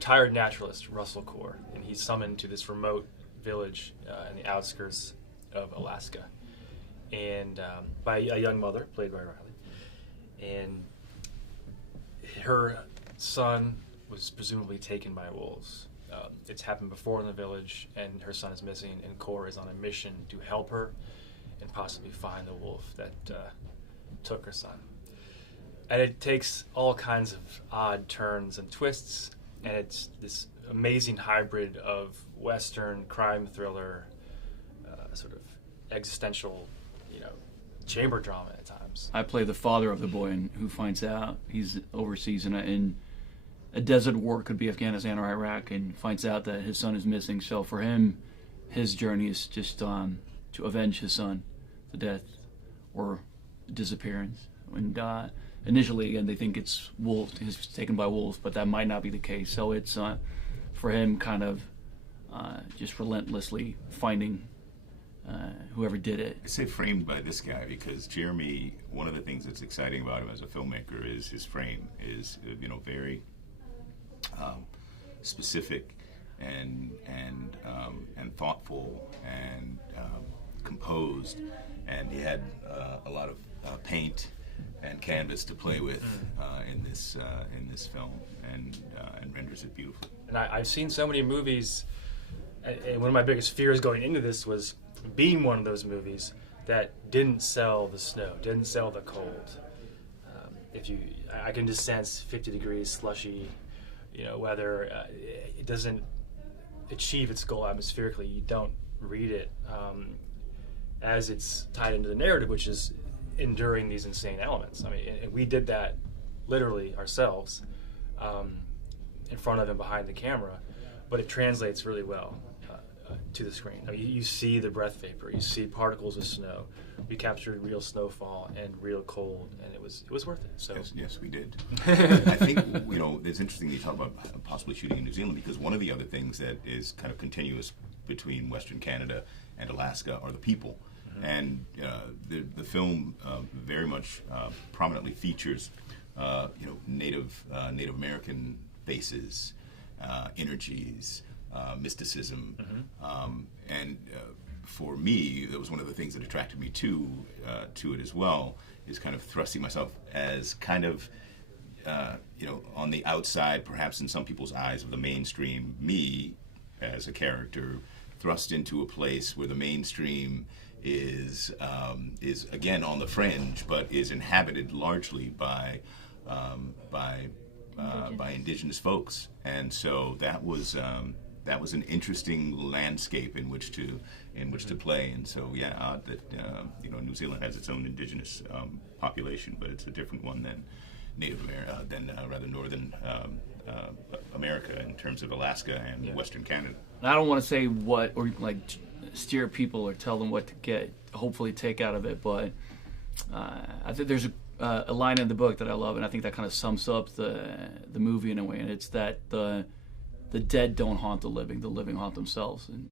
retired naturalist, Russell Core, and he's summoned to this remote village in the outskirts of Alaska, and by a young mother, played by Riley, and her son was presumably taken by wolves. It's happened before in the village, and her son is missing, and Core is on a mission to help her and possibly find the wolf that took her son. And it takes all kinds of odd turns and twists, and it's this amazing hybrid of Western crime thriller, sort of existential, chamber drama at times. I play the father of the boy who finds out he's overseas in a desert war, could be Afghanistan or Iraq, and finds out that his son is missing. So for him, his journey is just to avenge his son, the death or disappearance. And initially, again, they think it's wolves, he's taken by wolves, but that might not be the case. So it's for him kind of just relentlessly finding whoever did it. I say framed by this guy because Jeremy, one of the things that's exciting about him as a filmmaker is his frame is, very specific and thoughtful and composed, and he had a lot of paint and canvas to play with in this film, and renders it beautifully. And I've seen so many movies, and one of my biggest fears going into this was being one of those movies that didn't sell the snow, didn't sell the cold. I can just sense 50 degrees, slushy, weather. It doesn't achieve its goal atmospherically. You don't read it as it's tied into the narrative, which is enduring these insane elements. I mean, and we did that literally ourselves in front of and behind the camera, but it translates really well to the screen. I mean, you see the breath vapor, you see particles of snow. We captured real snowfall and real cold, and it was worth it. So yes, we did. I think it's interesting you talk about possibly shooting in New Zealand, because one of the other things that is kind of continuous between Western Canada and Alaska are the people. Mm-hmm. And the film very much prominently features Native American faces, energies, mysticism, and for me, that was one of the things that attracted me to it as well, is kind of thrusting myself as kind of on the outside, perhaps in some people's eyes, of the mainstream, me as a character thrust into a place where the mainstream is again on the fringe, but is inhabited largely by indigenous folks, and so that was an interesting landscape in which to play. And so odd that New Zealand has its own indigenous population, but it's a different one than Northern America in terms of Alaska and Western Canada. I don't want to say what, or steer people or tell them what to get, hopefully take out of it, but I think there's a line in the book that I love, and I think that kind of sums up the movie in a way, and it's that the dead don't haunt the living haunt themselves. And